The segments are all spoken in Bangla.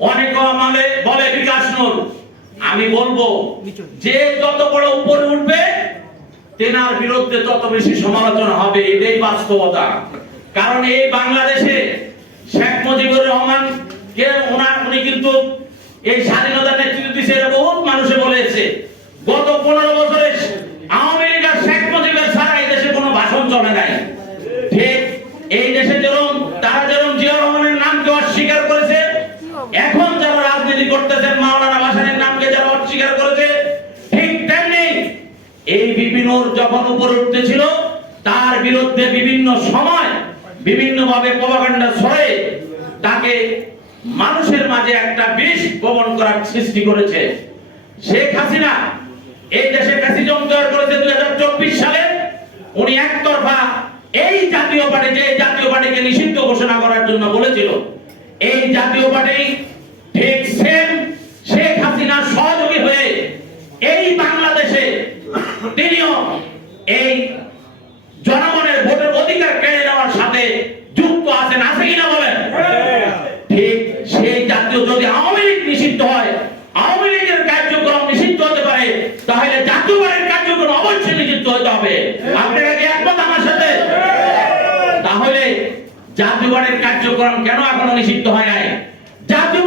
অনেকে আমাকে বলে বিকাশ নূর, আমি বলব, যে যত বড় উপরে উঠবে, তেনার বিরুদ্ধে তত বেশি সমালোচনা হবে, এটাই বাস্তবতা। কারণ এই বাংলাদেশে শেখ মুজিবুর রহমান, কে ওনার, উনি কিন্তু এই স্বাধীনতা নেতৃত্ব দিয়েছে এটা বহুত মানুষে বলেছে গত পনেরো বছরে আওয়ামী লীগ আর শেখ মুজিবের ছাড়া এই দেশে কোনো ভাষণ চলে নাই ঠিক এই দেশে যেরকম তারা যেরকম জিয়া রহমানের নামকে অস্বীকার করেছে এখন যারা রাজনীতি করতেছেন, মাওলানা ভাসানের নামকে যারা অস্বীকার করেছে, ঠিক তেমনি এই বিপিনুর যখন উপর উঠতেছিল, তার বিরুদ্ধে বিভিন্ন সময় বিভিন্ন ভাবে প্রভাকাণ্ডা ছড়ে তাকে মানুষের মাঝে একটা বিষ বপন করার সৃষ্টি করেছে। শেখ হাসিনা এই দেশে ফ্যাসিজম তৈরি করেছে দুই হাজার চব্বিশ সালে। উনি একতরফা এই জাতীয় পার্টি যে জাতীয় পার্টিকে নিষিদ্ধ ঘোষণা করার জন্য বলেছিল। এই জাতীয় পার্টি সেম শেখ হাসিনার সহযোগী হয়ে এই বাংলাদেশে তিনিও এই জনগণের ভোটের অধিকার কেড়ে নেওয়ার সাথে যুক্ত আছেন, আছে কিনা বলেন? ঠিক সেই জাতীয় যদি আওয়ামী লীগ নিষিদ্ধ হয়, আওয়ামী লীগের কার্যক্রম নিষিদ্ধ হতে পারে, তাহলে জাতীয় কার্যক্রম অবশ্যই নিষিদ্ধ হতে হবে। আপনারা কি একমত আমার সাথে? তাহলে জাতীয় পার্টির কার্যক্রম কেন এখনও নিষিদ্ধ হয় নাই? জাতীয়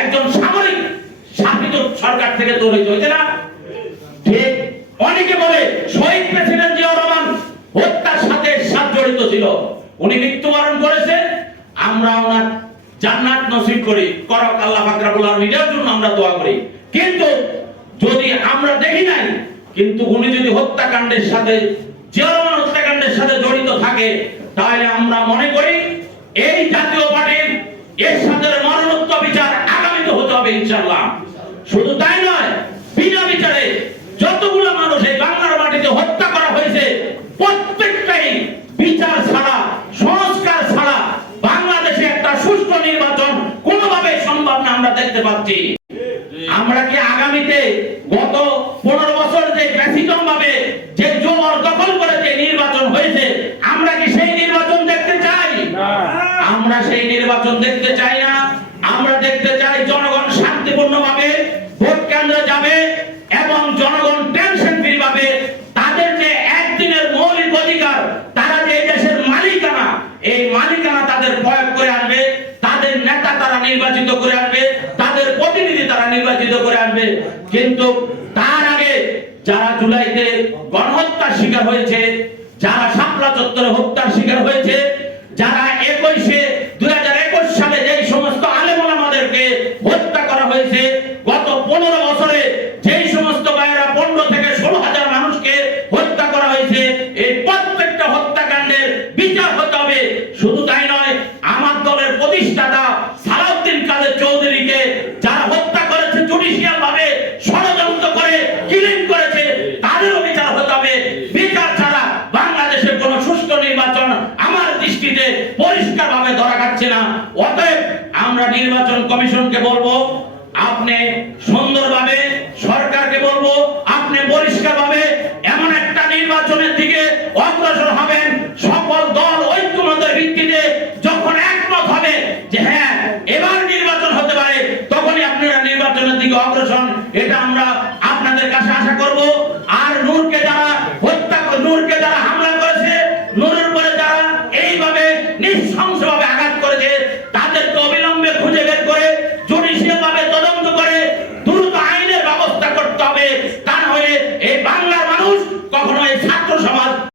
একজন সামরিক শাসিত সরকার থেকে তৈরি হয়েছে না? ঠিক অনেকে বলে শহীদ প্রেসিডেন্ট জিয়াউর রহমান হত্যার সাথে সাথ জড়িত ছিল। উনি মৃত্যুবরণ করেছে আমরা ওনার জান্নাত নসিব করি। করক আল্লাহ জন্য আমরা দোয়া করি। কিন্তু যদি আমরা দেখি নাই, কিন্তু উনি যদি হত্যাকাণ্ডের সাথে, জিয়াউর রহমান হত্যাকাণ্ডের সাথে জড়িত থাকে, তাহলে আমরা মনে করি এই জাতীয় পার্টির এর সাথে মরণোত্তর বিচার আগামীতে হতে হবে ইনশাআল্লাহ শুধু তাই নয় বিনা বিচারে যতগুলো মানুষ এই বাংলার মাটিতে হত্যা করা হয়েছে প্রত্যেকটাই বিচার ছাড়া সংস্কার ছাড়া বাংলাদেশে একটা সুষ্ঠু নির্বাচন কোনোভাবে সম্ভব না আমরা দেখতে পাচ্ছি। আমরা কি আগামীতে গত পনেরো বছর যে প্যাসিজম ভাবে যে জোর দখল করে যে নির্বাচন হয়েছে আমরা কি সেই নির্বাচন দেখতে চাই? আমরা সেই নির্বাচন দেখতে চাই না। আমরা দেখতে চাই জনগণ কিন্তু তার আগে যারা জুলাইতে গণহত্যার শিকার হয়েছে, যারা শাপলা চত্বরে হত্যার শিকার হয়েছে, যারা নির্বাচন কমিশনকে বলব আপনি সুন্দরভাবে